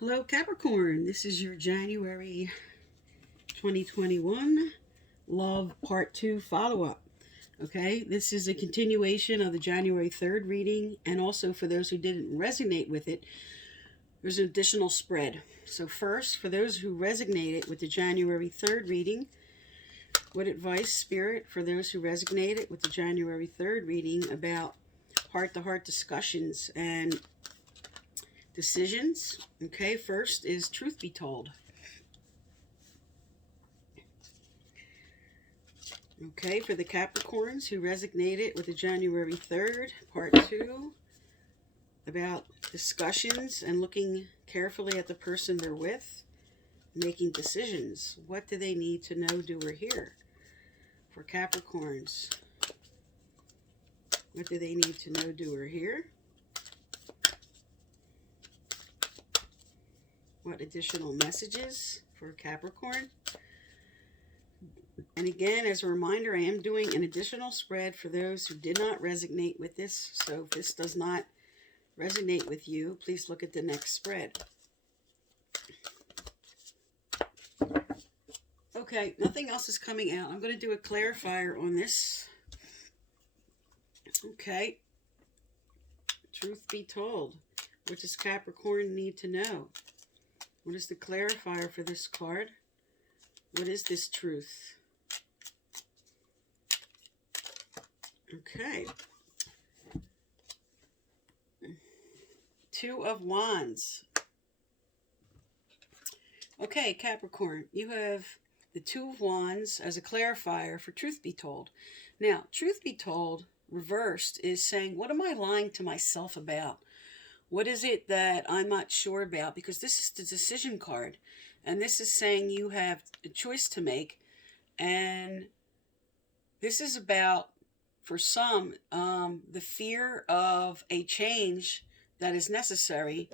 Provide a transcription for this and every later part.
Hello, Capricorn. This is your January 2021 Love Part 2 follow up. Okay, this is a continuation of the January 3rd reading, and also for those who didn't resonate with it, there's an additional spread. So, first, for those who resonated with the January 3rd reading, what advice, Spirit, for those who resonated with the January 3rd reading about heart to heart discussions and decisions? Okay, first is truth be told. Okay, for the Capricorns who resonated with the January 3rd, part 2, about discussions and looking carefully at the person they're with, making decisions. What do they need to know, do, or hear? For Capricorns, what do they need to know, do, or hear? What additional messages for Capricorn? And again, as a reminder, I am doing an additional spread for those who did not resonate with this. So if this does not resonate with you, please look at the next spread. Okay, nothing else is coming out. I'm going to do a clarifier on this. Okay. Truth be told, what does Capricorn need to know? What is the clarifier for this card? What is this truth? Okay. Two of Wands. Okay, Capricorn, you have the Two of Wands as a clarifier for truth be told. Now, truth be told, reversed, is saying, what am I lying to myself about? What is it that I'm not sure about? Because this is the decision card. And this is saying you have a choice to make. And this is about, for some, the fear of a change that is necessary.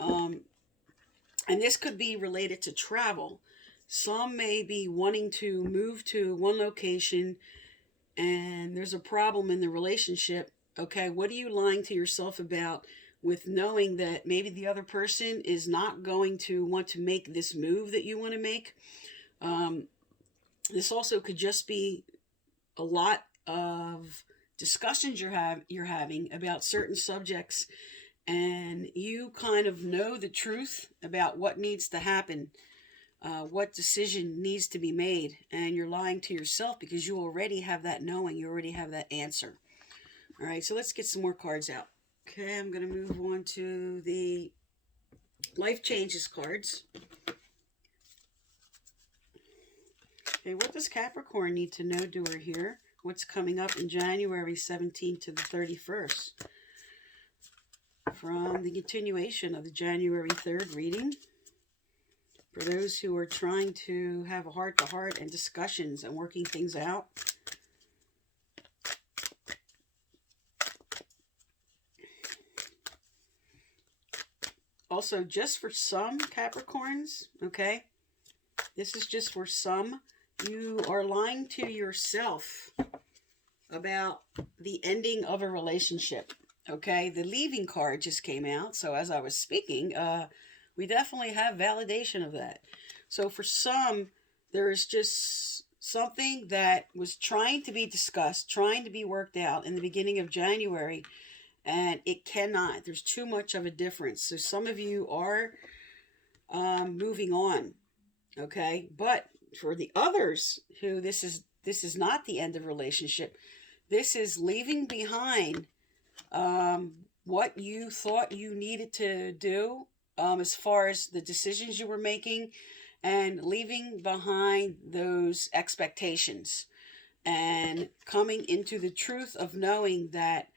And this could be related to travel. Some may be wanting to move to one location and there's a problem in the relationship. Okay, what are you lying to yourself about with knowing that maybe the other person is not going to want to make this move that you want to make? This also could just be a lot of discussions you're having about certain subjects, and you kind of know the truth about what needs to happen, what decision needs to be made, and you're lying to yourself because you already have that knowing, you already have that answer. All right, so let's get some more cards out. Okay, I'm going to move on to the life changes cards. Okay, what does Capricorn need to know, do, or hear? What's coming up in January 17th to the 31st? From the continuation of the January 3rd reading. For those who are trying to have a heart-to-heart and discussions and working things out. Also, just for some Capricorns, okay? This is just for some. You are lying to yourself about the ending of a relationship, okay? The leaving card just came out, so as I was speaking, we definitely have validation of that. So for some, there is just something that was trying to be discussed, trying to be worked out in the beginning of January, and it cannot. There's too much of a difference. So some of you are moving on, okay? But for the others who this is not the end of a relationship, this is leaving behind what you thought you needed to do, as far as the decisions you were making, and leaving behind those expectations and coming into the truth of knowing that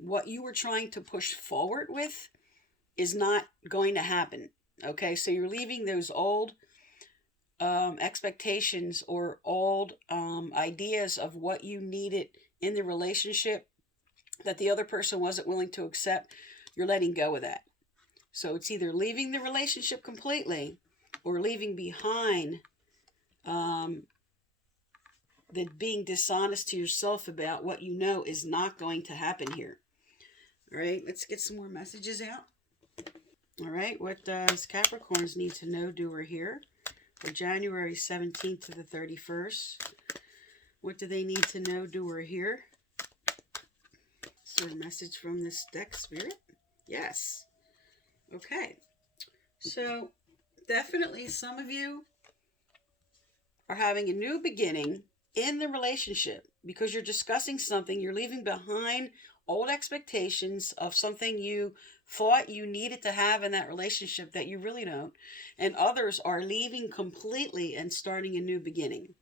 what you were trying to push forward with is not going to happen. Okay, so you're leaving those old expectations or old ideas of what you needed in the relationship that the other person wasn't willing to accept. You're letting go of that. So it's either leaving the relationship completely or leaving behind the being dishonest to yourself about what you know is not going to happen here. All right, let's get some more messages out. All right, what does Capricorns need to know, do, or hear for January 17th to the 31st? What do they need to know, do, or hear? Is there a message from this deck, Spirit? Yes. Okay. So, definitely some of you are having a new beginning in the relationship because you're discussing something. You're leaving behind old expectations of something you thought you needed to have in that relationship that you really don't. And others are leaving completely and starting a new beginning.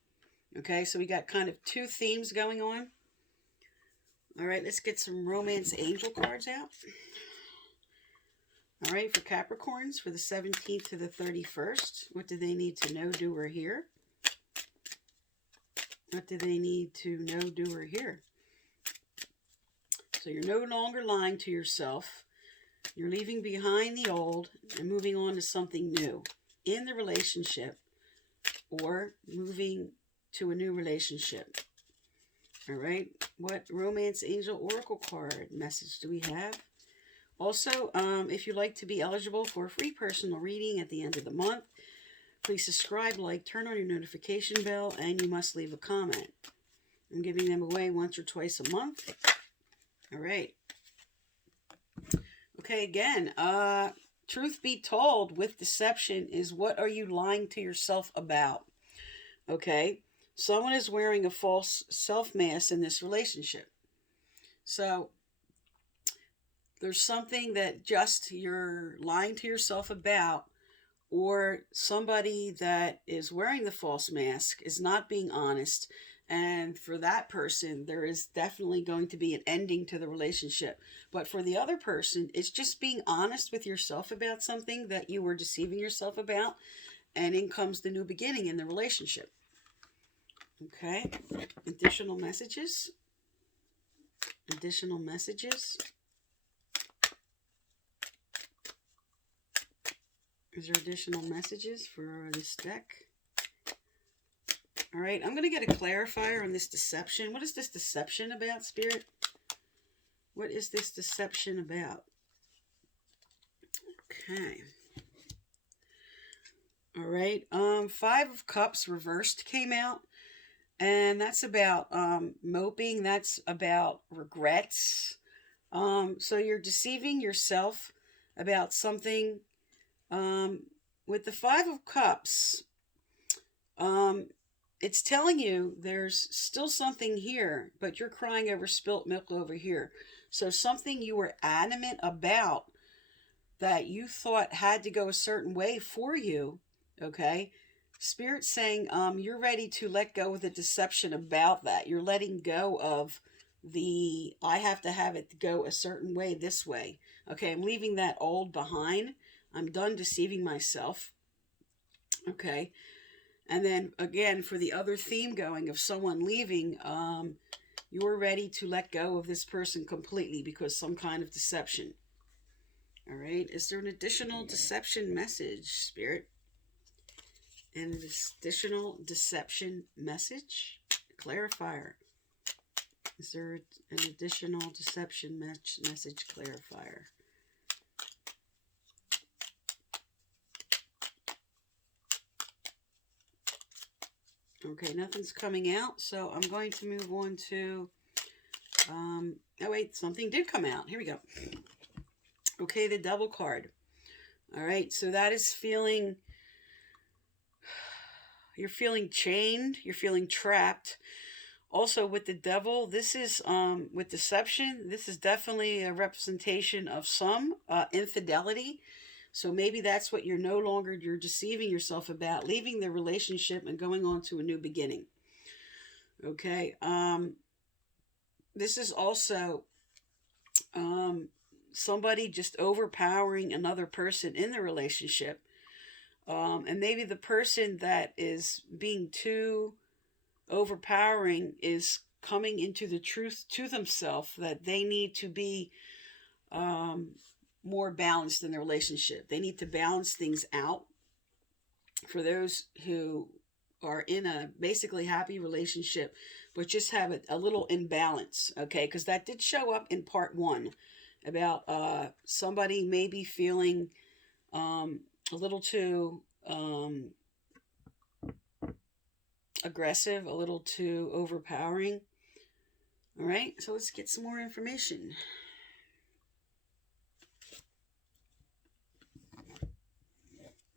Okay, so we got kind of two themes going on. All right, let's get some romance angel cards out. All right, for Capricorns for the 17th to the 31st, what do they need to know, do, or hear? What do they need to know, do, or hear? So you're no longer lying to yourself. You're leaving behind the old and moving on to something new in the relationship or moving to a new relationship. All right. What romance angel oracle card message do we have? Also, if you'd like to be eligible for a free personal reading at the end of the month, please subscribe, like, turn on your notification bell, and you must leave a comment. I'm giving them away once or twice a month. All right. Okay, again, truth be told, with deception is what are you lying to yourself about? Okay, someone is wearing a false self-mask in this relationship. So there's something that just you're lying to yourself about, or somebody that is wearing the false mask is not being honest. And for that person, there is definitely going to be an ending to the relationship. But for the other person, it's just being honest with yourself about something that you were deceiving yourself about. And in comes the new beginning in the relationship. Okay. Additional messages. Additional messages. Is there additional messages for this deck? All right, I'm going to get a clarifier on this deception. What is this deception about, Spirit? What is this deception about? Okay. All right. Five of Cups reversed came out. And that's about moping. That's about regrets. So you're deceiving yourself about something. With the Five of Cups, it's telling you there's still something here, but you're crying over spilt milk over here. So something you were adamant about that you thought had to go a certain way for you, okay? Spirit's saying you're ready to let go of the deception about that. You're letting go of the, I have to have it go a certain way this way. Okay, I'm leaving that old behind. I'm done deceiving myself. Okay. And then again, for the other theme going of someone leaving, you're ready to let go of this person completely because some kind of deception. All right. Is there an additional deception message, Spirit? An additional deception message? Clarifier. Is there an additional deception message clarifier? Okay, nothing's coming out, so I'm going to move on to, oh wait, something did come out. Here we go. Okay, the Devil card. All right, so that is feeling, you're feeling chained, you're feeling trapped. Also with the Devil, this is, with deception, this is definitely a representation of some infidelity. So maybe that's what you're deceiving yourself about, leaving the relationship and going on to a new beginning. Okay. This is also somebody just overpowering another person in the relationship. And maybe the person that is being too overpowering is coming into the truth to themselves that they need to be more balanced in their relationship. They need to balance things out. For those who are in a basically happy relationship, but just have a little imbalance, okay? Because that did show up in part one about somebody maybe feeling a little too aggressive, a little too overpowering. All right, so let's get some more information.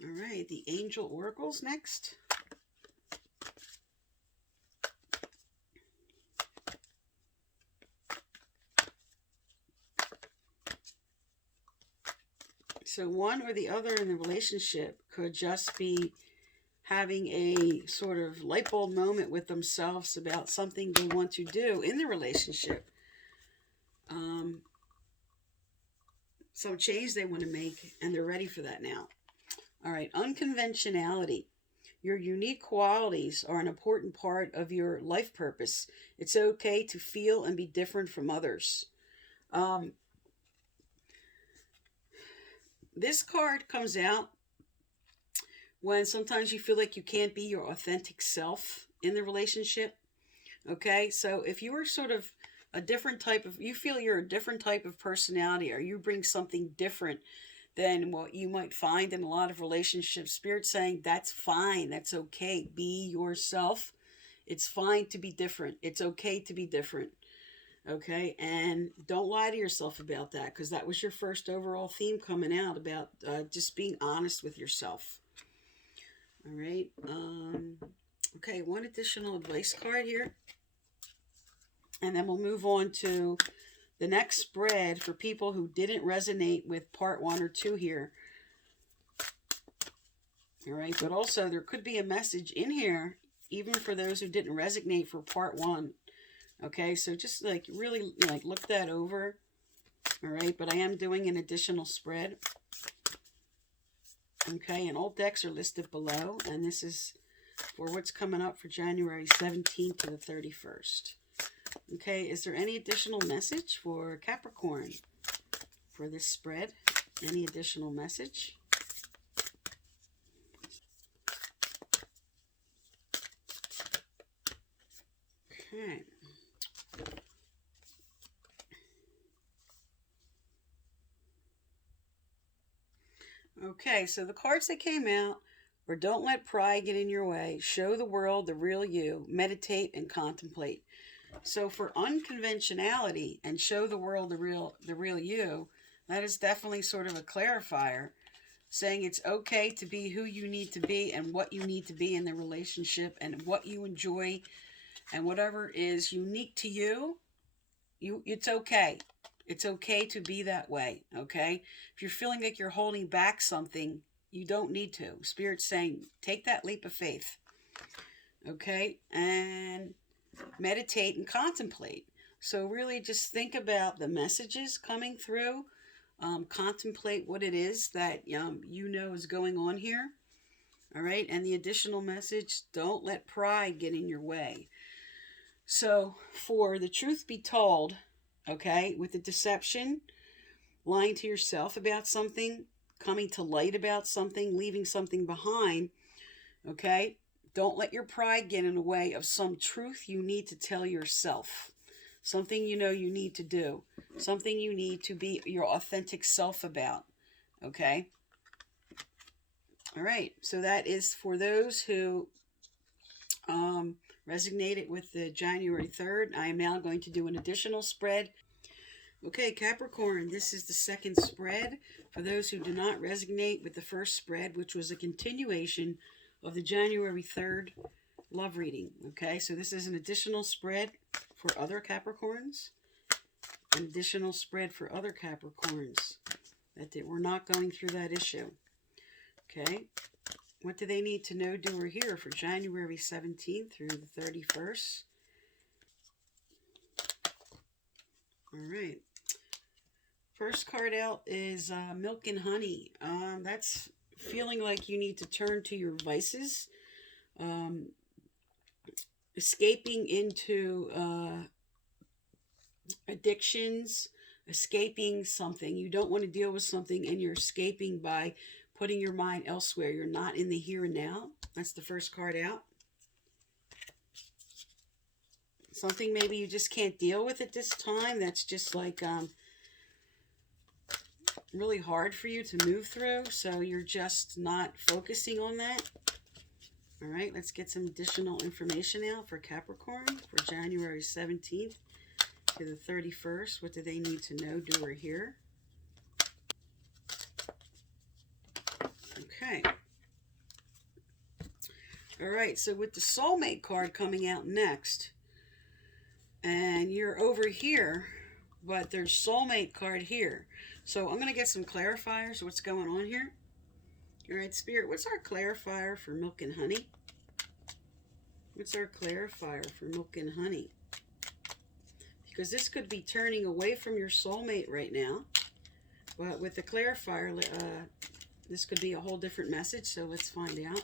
All right, the angel oracles next. So one or the other in the relationship could just be having a sort of light bulb moment with themselves about something they want to do in the relationship. Some change they want to make, and they're ready for that now. All right, unconventionality. Your unique qualities are an important part of your life purpose. It's okay to feel and be different from others. This card comes out when sometimes you feel like you can't be your authentic self in the relationship. Okay, so if you are sort of a different type of, you feel you're a different type of personality, or you bring something different than what you might find in a lot of relationships, Spirit's saying that's fine, that's okay, be yourself. It's fine to be different. It's okay to be different. Okay, and don't lie to yourself about that, because that was your first overall theme coming out about just being honest with yourself. All right. Okay, one additional advice card here. And then we'll move on to the next spread for people who didn't resonate with part 1 or 2 here. All right, but also there could be a message in here, even for those who didn't resonate for part 1. Okay, so just like really like look that over. All right, but I am doing an additional spread. Okay, and all decks are listed below, and this is for what's coming up for January 17th to the 31st. Okay, is there any additional message for Capricorn for this spread? Any additional message? Okay. Okay, so the cards that came out were don't let pride get in your way, show the world the real you, meditate and contemplate. So for unconventionality and show the world the real you, that is definitely sort of a clarifier, saying it's okay to be who you need to be and what you need to be in the relationship and what you enjoy and whatever is unique to you. It's okay. It's okay to be that way, okay? If you're feeling like you're holding back something, you don't need to. Spirit's saying, take that leap of faith, okay? And meditate and contemplate. So really just think about the messages coming through. Contemplate what it is that you know is going on here. All right. And the additional message, don't let pride get in your way. So for the truth be told, okay, with the deception, lying to yourself about something, coming to light about something, leaving something behind, okay, don't let your pride get in the way of some truth you need to tell yourself. Something you know you need to do. Something you need to be your authentic self about. Okay? All right. So that is for those who resonated with the January 3rd. I am now going to do an additional spread. Okay, Capricorn, this is the second spread. For those who do not resonate with the first spread, which was a continuation of the January 3rd love reading. Okay, so this is an additional spread for other Capricorns. An additional spread for other Capricorns that we're not going through that issue. Okay, what do they need to know, do, or hear for January 17th through the 31st? All right. First card out is Milk and Honey. That's feeling like you need to turn to your vices. Escaping into addictions, escaping something. You don't want to deal with something and you're escaping by putting your mind elsewhere. You're not in the here and now. That's the first card out. Something maybe you just can't deal with at this time. That's just like, really hard for you to move through, so you're just not focusing on that. All right, let's get some additional information out for Capricorn for January 17th to the 31st. What do they need to know, do, or hear? Okay. All right, so with the soulmate card coming out next, and you're over here, but there's soulmate card here. So I'm going to get some clarifiers. What's going on here? All right, Spirit, what's our clarifier for milk and honey? What's our clarifier for milk and honey? Because this could be turning away from your soulmate right now. But with the clarifier, this could be a whole different message. So let's find out.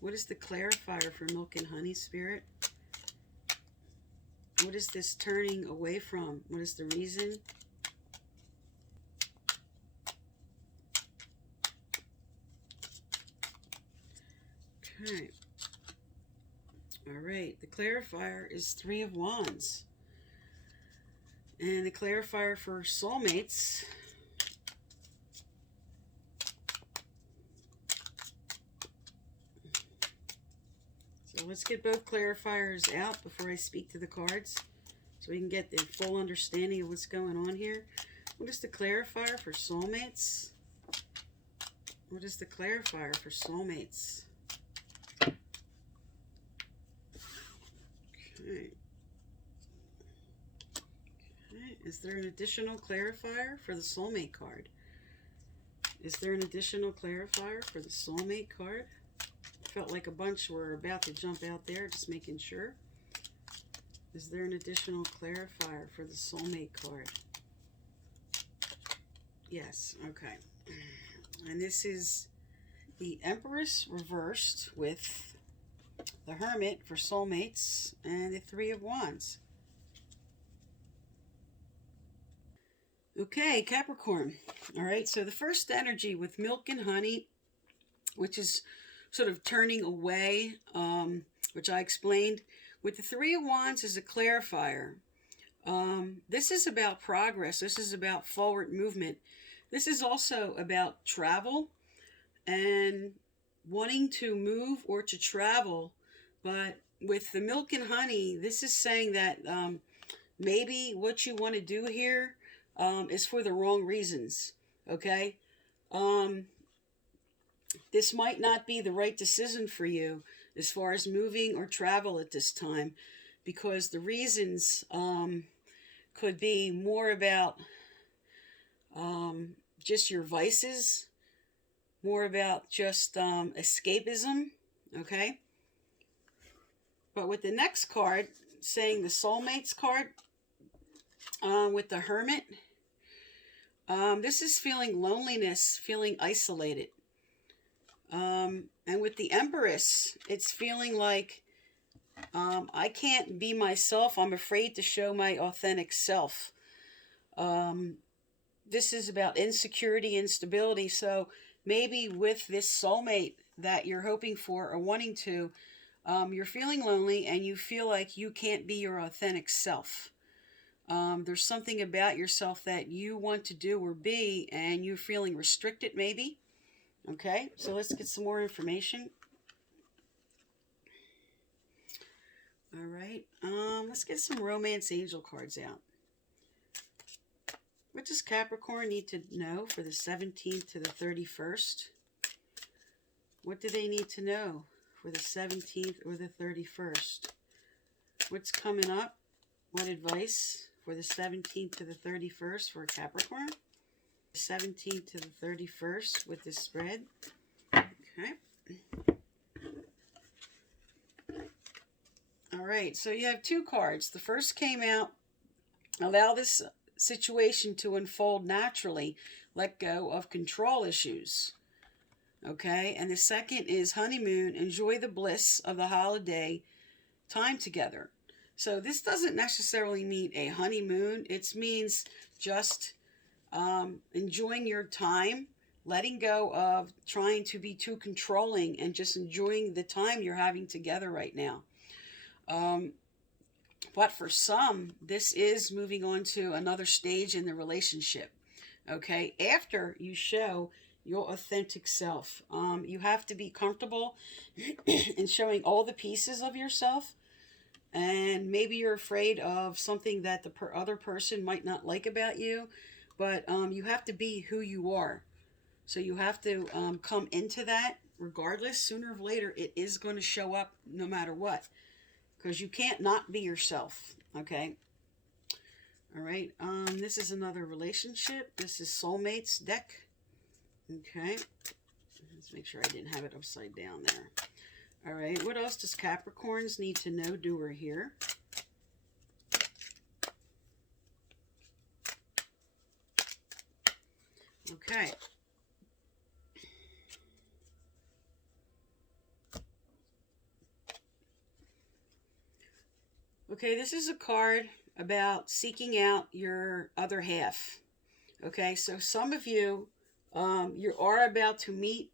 What is the clarifier for milk and honey, Spirit? What is this turning away from? What is the reason? Okay. All right. The clarifier is 3 of Wands. And the clarifier for soulmates . So let's get both clarifiers out before I speak to the cards, so we can get the full understanding of what's going on here. What is the clarifier for soulmates? What is the clarifier for soulmates? Okay. Okay. Is there an additional clarifier for the soulmate card? Is there an additional clarifier for the soulmate card? Felt like a bunch were about to jump out there, just making sure. Is there an additional clarifier for the soulmate card? Yes, okay. And this is the Empress reversed with the Hermit for soulmates and the 3 of Wands. Okay, Capricorn. All right, so the first energy with milk and honey, which is sort of turning away, which I explained. With the 3 of Wands is a clarifier. This is about progress. This is about forward movement. This is also about travel and wanting to move or to travel. But with the milk and honey, this is saying that maybe what you want to do here is for the wrong reasons. Okay? This might not be the right decision for you as far as moving or travel at this time, because the reasons could be more about just your vices, more about just escapism, okay? But with the next card, saying the soulmates card, with the Hermit, this is feeling loneliness, feeling isolated. And with the Empress, it's feeling like I can't be myself. I'm afraid to show my authentic self. This is about insecurity, instability. So maybe with this soulmate that you're hoping for or wanting to, you're feeling lonely and you feel like you can't be your authentic self. There's something about yourself that you want to do or be, and you're feeling restricted maybe. Okay, so let's get some more information. All right, let's get some romance angel cards out. What does Capricorn need to know for the 17th to the 31st? What do they need to know for the 17th or the 31st? What's coming up? What advice for the 17th to the 31st for Capricorn? 17th to the 31st with this spread. Okay. All right, so you have 2 cards. The first came out, allow this situation to unfold naturally. Let go of control issues. Okay, and the second is honeymoon. Enjoy the bliss of the holiday time together. So this doesn't necessarily mean a honeymoon. It means just enjoying your time, letting go of trying to be too controlling, and just enjoying the time you're having together right now. But for some, this is moving on to another stage in the relationship. Okay, after you show your authentic self, you have to be comfortable in showing all the pieces of yourself. And maybe you're afraid of something that the other person might not like about you, but you have to be who you are. So you have to come into that regardless. Sooner or later, it is going to show up no matter what, because you can't not be yourself. Okay. All right. This is another relationship. This is soulmates deck. Okay. Let's make sure I didn't have it upside down there. All right. What else does Capricorns need to know, do, or hear? Okay. Okay, this is a card about seeking out your other half. Okay, so some of you, you are about to meet,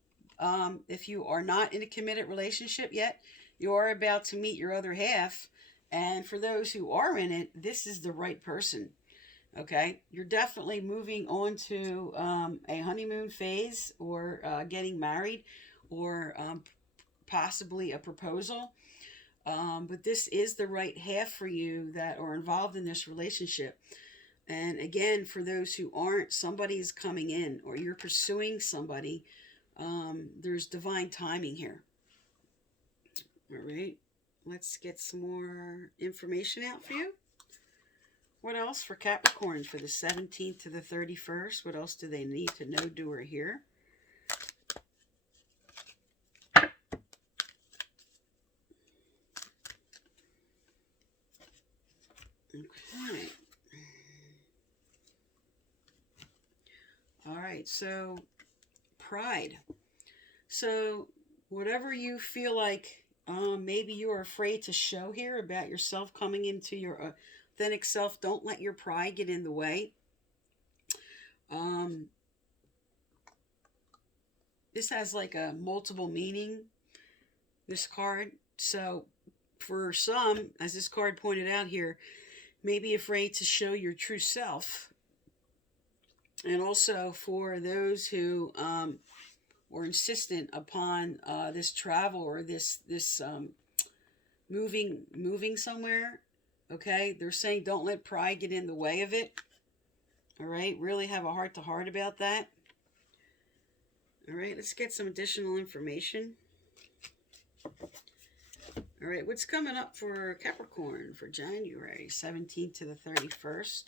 if you are not in a committed relationship yet, you are about to meet your other half. And for those who are in it, this is the right person. Okay, you're definitely moving on to a honeymoon phase, or getting married, or possibly a proposal. But this is the right half for you that are involved in this relationship. And again, for those who aren't, somebody is coming in, or you're pursuing somebody. There's divine timing here. All right, let's get some more information out for you. What else for Capricorn for the 17th to the 31st? What else do they need to know, do, or hear? Okay. All right, so pride. So whatever you feel like maybe you're afraid to show here about yourself, coming into your authentic self, don't let your pride get in the way. Um, this has like a multiple meaning, this card. So for some, as this card pointed out here, may be afraid to show your true self. And also for those who or insistent upon this travel, or this moving somewhere. Okay, they're saying don't let pride get in the way of it. All right, really have a heart to heart about that. All right, let's get some additional information. All right, what's coming up for Capricorn for January 17th to the 31st?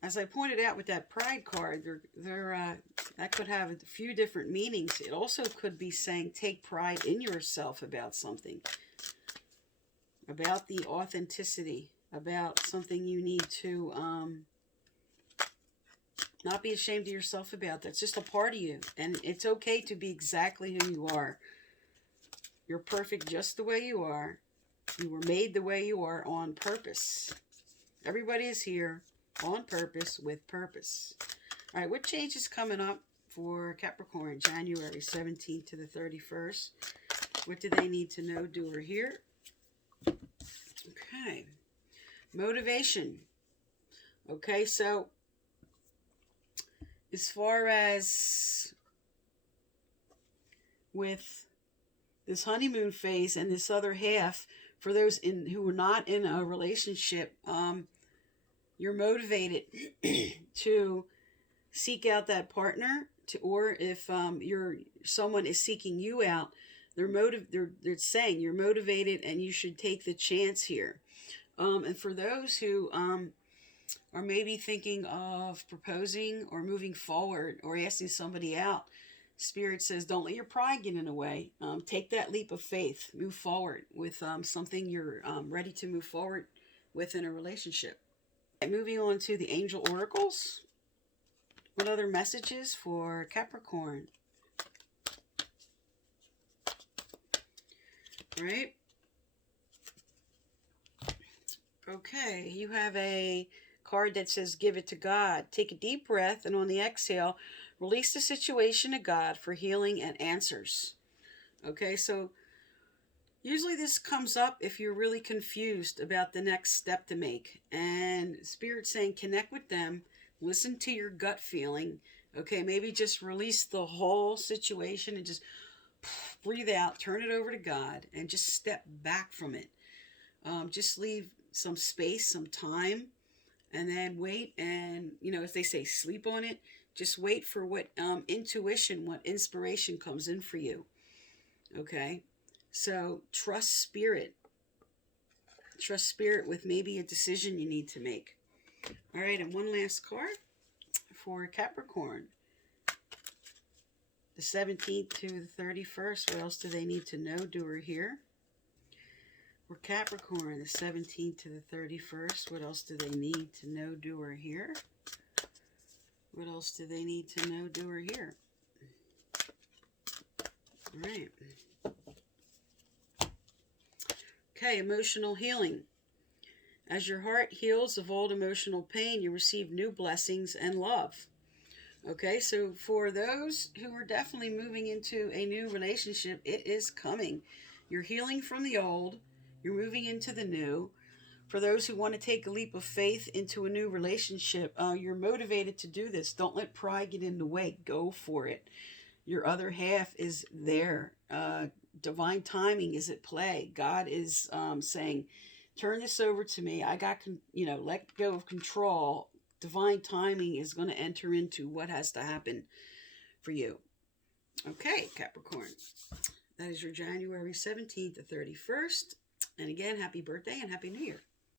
As I pointed out with that pride card, that could have a few different meanings. It also could be saying take pride in yourself about something, about the authenticity, about something you need to not be ashamed of yourself about. That's just a part of you, and it's okay to be exactly who you are. You're perfect just the way you are. You were made the way you are on purpose. Everybody is here on purpose, with purpose. All right, what change is coming up for Capricorn, January 17th to the 31st? What do they need to know, do, or hear? Okay. Motivation. Okay, so as far as with this honeymoon phase and this other half, for those who are not in a relationship, you're motivated to seek out that partner, or if someone is seeking you out, they're saying you're motivated and you should take the chance here. And for those who are maybe thinking of proposing or moving forward or asking somebody out, Spirit says don't let your pride get in the way. Take that leap of faith. Move forward with something you're ready to move forward with in a relationship. Moving on to the angel oracles. What other messages for Capricorn? Right? Okay, you have a card that says give it to God. Take a deep breath, and on the exhale, release the situation to God for healing and answers. Okay, so Usually this comes up if you're really confused about the next step to make. And Spirit's saying connect with them, listen to your gut feeling. Okay, maybe just release the whole situation and just breathe out, turn it over to God, and just step back from it. Just leave some space, some time, and then wait. And, as they say, sleep on it. Just wait for what intuition, what inspiration comes in for you. Okay? So trust Spirit. Trust Spirit with maybe a decision you need to make. All right, and one last card for Capricorn. The 17th to the 31st. What else do they need to know, do, or hear? For Capricorn, the 17th to the 31st. What else do they need to know, do, or hear? What else do they need to know, do, or hear? All right. Okay, emotional healing. As your heart heals of old emotional pain, you receive new blessings and love. Okay, so for those who are definitely moving into a new relationship, it is coming. You're healing from the old. You're moving into the new. For those who want to take a leap of faith into a new relationship, you're motivated to do this. Don't let pride get in the way. Go for it. Your other half is there. Divine timing is at play. God is saying, turn this over to me. I got, let go of control. Divine timing is going to enter into what has to happen for you. Okay, Capricorn. That is your January 17th to 31st. And again, happy birthday and Happy New Year.